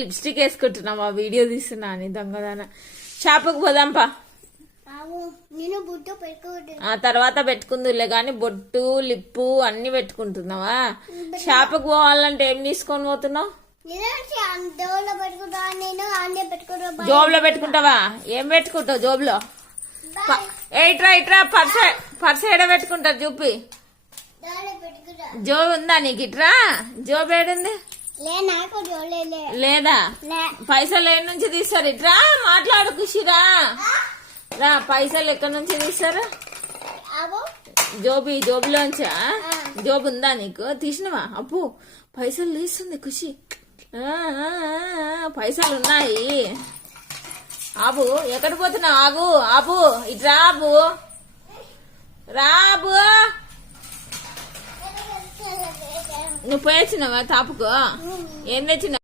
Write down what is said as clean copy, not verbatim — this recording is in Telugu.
లిప్స్టిక్ వేసుకుంటున్నావా? వీడియో తీస్తున్నా అని దొంగదాన. షాపుకు పోదాంపా. ఆ తర్వాత పెట్టుకుందులే గాని బొట్టు లిప్పు అన్ని పెట్టుకుంటున్నావా? షాపుకు పోవాలంటే ఏం తీసుకొని పోతున్నావు? జోబులో పెట్టుకుంటావా? ఏం పెట్టుకుంటావు జోబులో? ఇట్రా పర్స్ ఏడ పెట్టుకుంటారు చూపి. జోబు ఉందా నీకు? ఇట్రా జోబు ఏడుంది? లేదా? పైసలు ఏడు నుంచి తీస్తారు? ఇట్రా మాట్లాడు ఖుషిరా. రా, పైసలు ఎక్కడి నుంచి తీస్తారు? జోబులోంచా? జోబు ఉందా నీకు? తీసినవా? అప్పు పైసలు తీస్తుంది ఖుషి. పైసలు ఉన్నాయి. ఆబు ఎక్కడ పోతున్నావు? ఆగు ఆబు, ఇటు రాబు, రాబు. నువ్వు పోయొచ్చినావా తాపుకు? ఏం తెచ్చినావు?